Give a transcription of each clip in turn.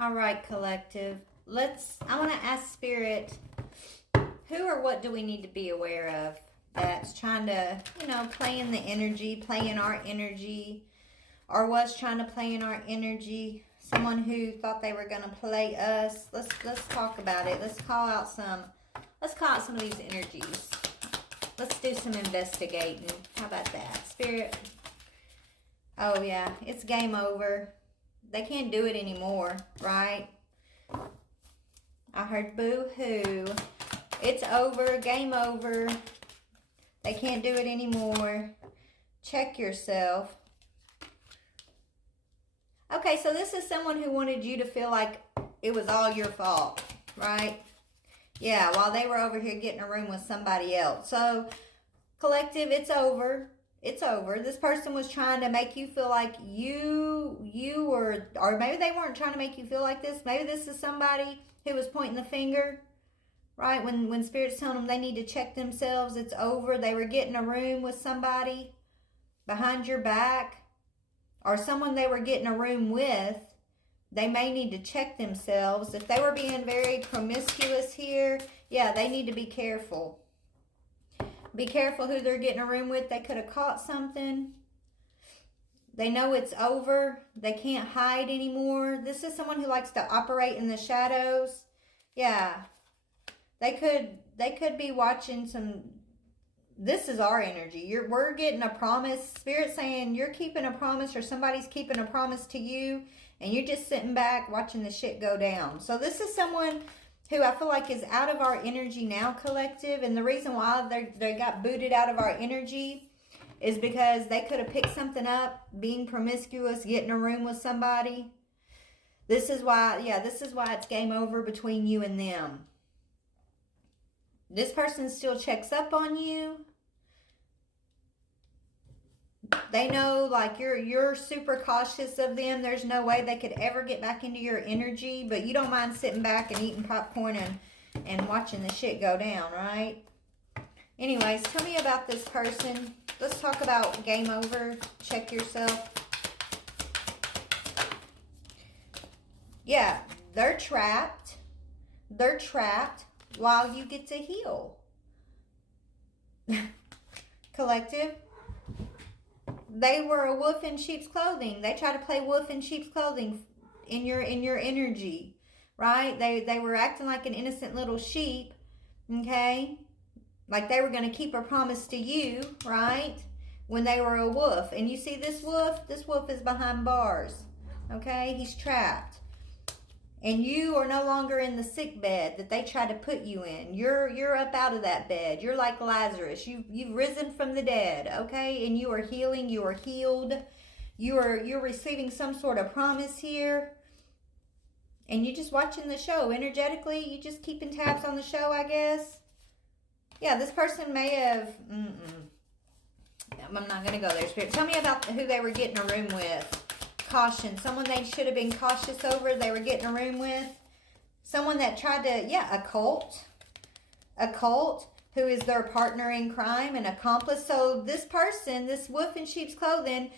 All right, collective. I want to ask Spirit, who or what do we need to be aware of that's trying to, play in the energy, play in our energy, or was trying to play in our energy? Someone who thought they were going to play us. Let's talk about it. Let's call out some of these energies. Let's do some investigating. How about that? Spirit. Oh yeah, it's game over. They can't do it anymore, right? I heard boo-hoo. It's over, game over. They can't do it anymore. Check yourself. Okay, so this is someone who wanted you to feel like it was all your fault, right? Yeah, while they were over here getting a room with somebody else. So, collective, it's over. It's over. This person was trying to make you feel like you were, or maybe they weren't trying to make you feel like this. Maybe this is somebody who was pointing the finger, right? When Spirit's telling them they need to check themselves, it's over. They were getting a room with somebody behind your back, or someone they were getting a room with. They may need to check themselves. If they were being very promiscuous here, yeah, they need to be careful. Be careful who they're getting a room with. They could have caught something. They know it's over. They can't hide anymore. This is someone who likes to operate in the shadows. Yeah. They could be watching some. This is our energy. We're getting a promise. Spirit saying you're keeping a promise, or somebody's keeping a promise to you, and you're just sitting back watching the shit go down. So this is someone who I feel like is out of our energy now, collective. And the reason why they got booted out of our energy is because they could have picked something up, being promiscuous, getting a room with somebody. This is why it's game over between you and them. This person still checks up on you. They know like you're super cautious of them. There's no way they could ever get back into your energy, but you don't mind sitting back and eating popcorn and watching the shit go down, right? Anyways, tell me about this person. Let's talk about game over. Check yourself. Yeah, they're trapped. They're trapped while you get to heal. Collective. They were a wolf in sheep's clothing. They try to play wolf in sheep's clothing in your energy, right? They were acting like an innocent little sheep, okay? Like they were going to keep a promise to you, right? When they were a wolf. And you see this wolf is behind bars, okay? He's trapped. And you are no longer in the sick bed that they tried to put you in. You're up out of that bed. You're like Lazarus. You've risen from the dead, okay? And you are healing. You are healed. You're receiving some sort of promise here. And you're just watching the show. Energetically, you just keeping tabs on the show, I guess. Yeah, this person may have... I'm not going to go there, Spirit. Tell me about who they were getting a room with. Caution. Someone they should have been cautious over. They were getting a room with. Someone that tried to, a cult. A cult who is their partner in crime, an accomplice. So this person, this wolf in sheep's clothing,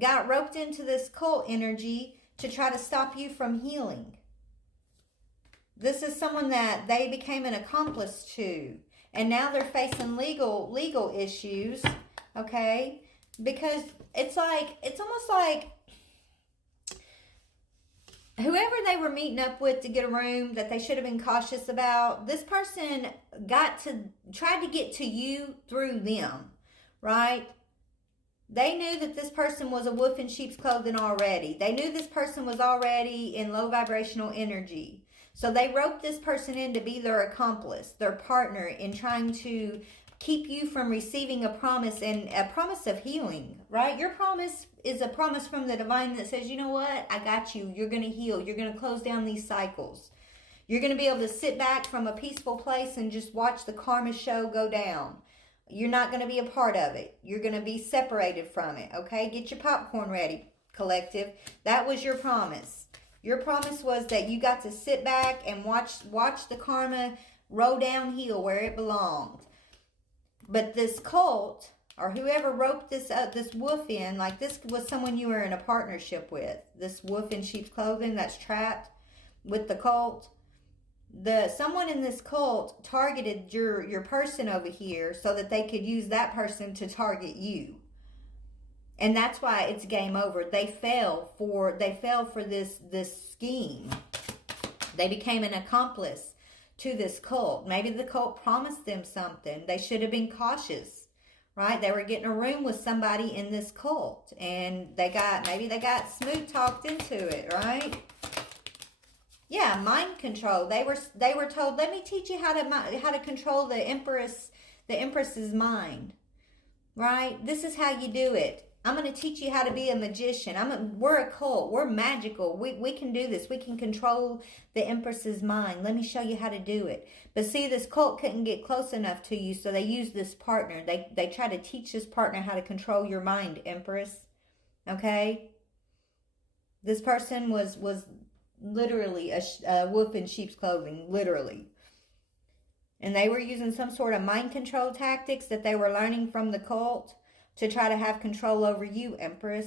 got roped into this cult energy to try to stop you from healing. This is someone that they became an accomplice to. And now they're facing legal issues. Okay? Because it's almost like whoever they were meeting up with to get a room that they should have been cautious about, this person tried to get to you through them, right? They knew that this person was a wolf in sheep's clothing already. They knew this person was already in low vibrational energy. So they roped this person in to be their accomplice, their partner in trying to keep you from receiving a promise, and a promise of healing, right? Your promise is a promise from the divine that says, you know what? I got you. You're going to heal. You're going to close down these cycles. You're going to be able to sit back from a peaceful place and just watch the karma show go down. You're not going to be a part of it. You're going to be separated from it, okay? Get your popcorn ready, collective. That was your promise. Your promise was that you got to sit back and watch the karma roll downhill where it belonged. But this cult, or whoever roped this wolf in, like this was someone you were in a partnership with. This wolf in sheep's clothing that's trapped. with the cult, someone in this cult targeted your person over here so that they could use that person to target you. And that's why it's game over. They fell for this scheme. They became an accomplice to this cult. Maybe the cult promised them something. They should have been cautious, right? They were getting a room with somebody in this cult, and maybe they got smooth talked into it, right? Yeah, mind control. They were told, let me teach you how to control the empress's mind, right? This is how you do it. I'm going to teach you how to be a magician. We're a cult. We're magical. We can do this. We can control the empress's mind. Let me show you how to do it. But see, this cult couldn't get close enough to you, so they used this partner. They try to teach this partner how to control your mind, Empress. Okay? This person was literally a wolf in sheep's clothing, literally. And they were using some sort of mind control tactics that they were learning from the cult to try to have control over you, Empress.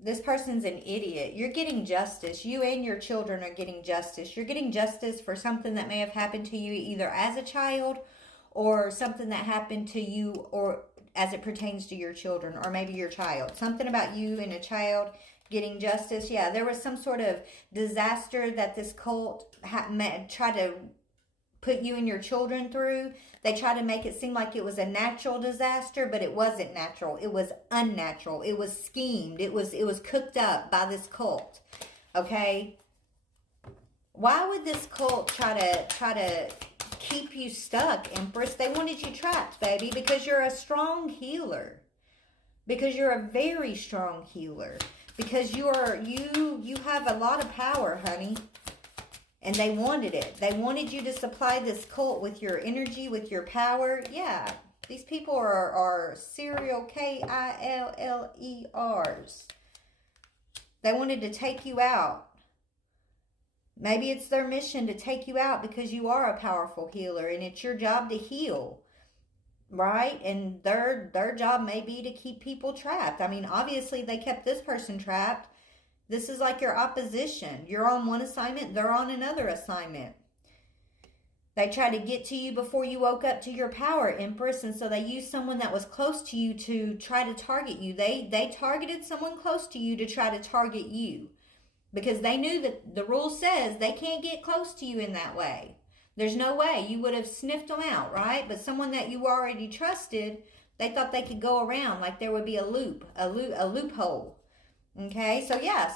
This person's an idiot. You're getting justice. You and your children are getting justice. You're getting justice for something that may have happened to you either as a child or something that happened to you or as it pertains to your children or maybe your child. Something about you and a child getting justice. Yeah, there was some sort of disaster that this cult tried to put you and your children through. They try to make it seem like it was a natural disaster, but it wasn't natural. It was unnatural. It was schemed. It was cooked up by this cult. Okay? Why would this cult try to keep you stuck, Empress? They wanted you trapped, baby, because you're a strong healer. Because you're a very strong healer. Because you have a lot of power, honey. And they wanted it. They wanted you to supply this cult with your energy, with your power. Yeah, these people are serial KILLERs. They wanted to take you out. Maybe it's their mission to take you out because you are a powerful healer and it's your job to heal, right? And their job may be to keep people trapped. I mean, obviously they kept this person trapped. This is like your opposition. You're on one assignment, they're on another assignment. They tried to get to you before you woke up to your power, Empress, and so they used someone that was close to you to try to target you. They targeted someone close to you to try to target you because they knew that the rule says they can't get close to you in that way. There's no way. You would have sniffed them out, right? But someone that you already trusted, they thought they could go around like there would be a loophole. Okay,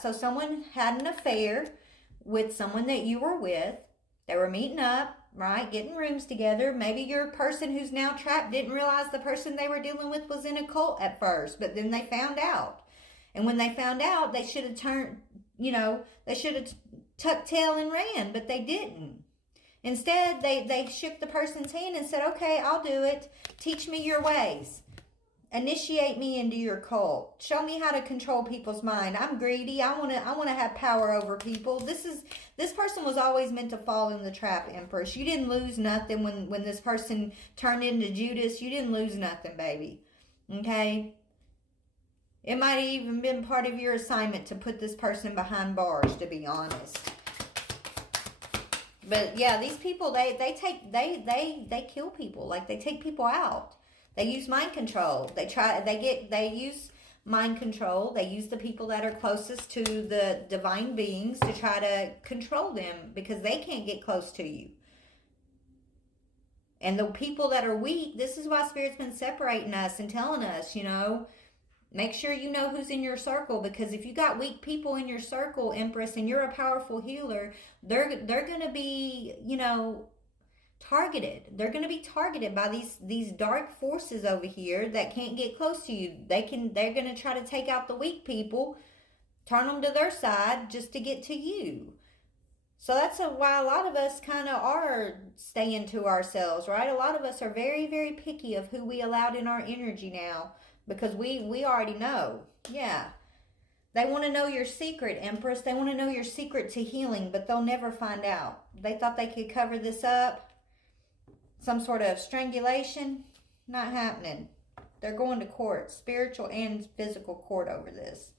so someone had an affair with someone that you were with. They were meeting up, right, getting rooms together. Maybe your person who's now trapped didn't realize the person they were dealing with was in a cult at first, but then they found out. And when they found out, they should have tucked tail and ran, but they didn't. Instead, they shook the person's hand and said, okay, I'll do it. Teach me your ways. Initiate me into your cult. Show me how to control people's mind. I'm greedy. I want to have power over people. This person was always meant to fall in the trap, Empress. You didn't lose nothing when this person turned into Judas. You didn't lose nothing, baby. Okay? It might have even been part of your assignment to put this person behind bars, to be honest. But yeah, these people they kill people. Like they take people out. They use mind control. They use mind control. They use the people that are closest to the divine beings to try to control them because they can't get close to you. And the people that are weak, this is why Spirit's been separating us and telling us, make sure you know who's in your circle, because if you got weak people in your circle, Empress, and you're a powerful healer, they're going to be, targeted. They're going to be targeted by these dark forces over here that can't get close to you. They're going to try to take out the weak people, turn them to their side just to get to you. So that's why a lot of us kind of are staying to ourselves, right? A lot of us are very, very picky of who we allowed in our energy now because we already know. Yeah. They want to know your secret, Empress. They want to know your secret to healing, but they'll never find out. They thought they could cover this up. Some sort of strangulation, not happening. They're going to court, spiritual and physical court over this.